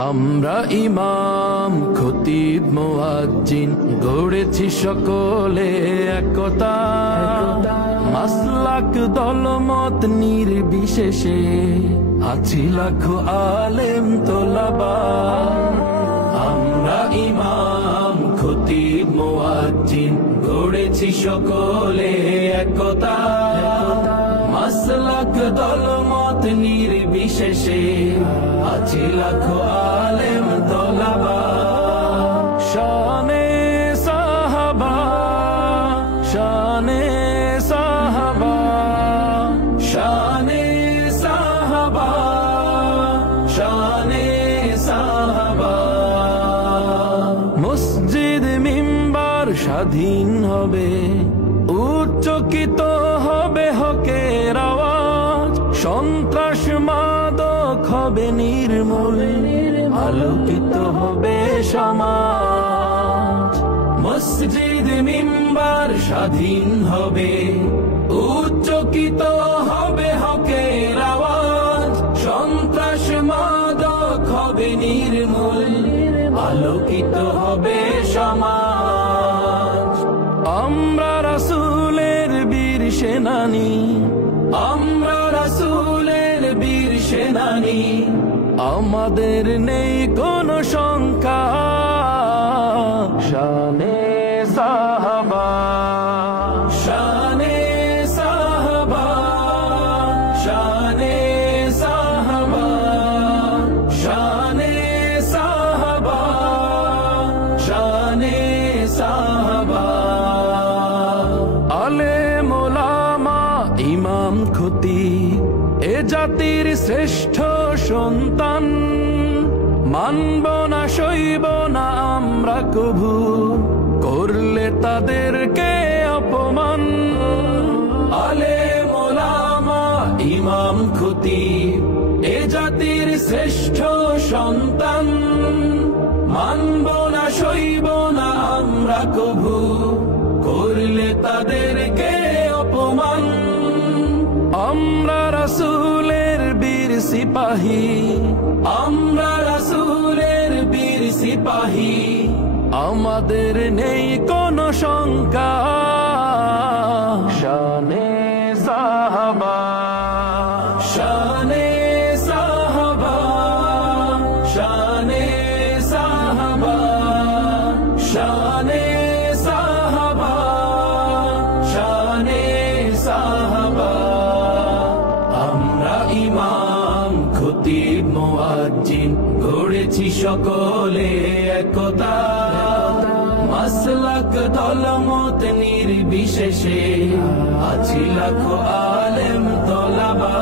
আমরা ইমাম খতিব মুয়াজ্জিন গড়েছি সকলে একতা, মাসলাক দলমত নির্বিশেষে আছি লাখো আলেম তোলাবা। আমরা ইমাম খতিব মুয়াজ্জিন গড়েছি সকলে একতা, মাসলাক দলমত নির্বিশেষে আছি লাখো আলেম তোলাবা। শানে সাহাবা, শানে সাহাবা, শানে সাহাবা, শানে সাহাবা। মসজিদ মিম্বার স্বাধীন হবে, উচ্চকিত হবে হকের আওয়াজ, সন্ত্রাস মাদক হবে নির্মূল, আলোকিত হবে সমাজ। মসজিদ মিম্বার স্বাধীন হবে, উচ্চকিত হবে হকের আওয়াজ, সন্ত্রাস মাদক হবে নির্মূল, আলোকিত হবে সমাজ। আমরা রাসূলের বীর সেনানী, আমরা রাসূলের বীর সেনানী, আমাদের নেই কোনো শঙ্কা। শানে সাহাবা, শানে সাহাবা, শানে সাহাবা, শানে সাহাবা, শানে সাহাবা। আলেম ওলামা ইমাম খতিব এ জাতির শ্রেষ্ঠ সন্তান, মানব না সইব না আমরা কভু করলে তাদেরকে অপমান। আলেম ওলামা ইমাম খতিব এ জাতির শ্রেষ্ঠ সন্তান, মানব না সইব না আমরা কভু করলে তাদেরকে অপমান। আমরা রাসূলের বীর সিপাহী, আমরা রাসূলের বীর সিপাহী, আমাদের নেই কোনো শঙ্কা। শানে সাহাবা, শানে সাহাবা, শানে সাহাবা, শানে সাহাবা, শানে সাহাবা। আমরা ইমাম খতিব মুয়াজ্জিন গড়েছি সকলে একতা, মাসলাক দলমত নির্বিশেষে আছি লাখো আলেম তোলাবা।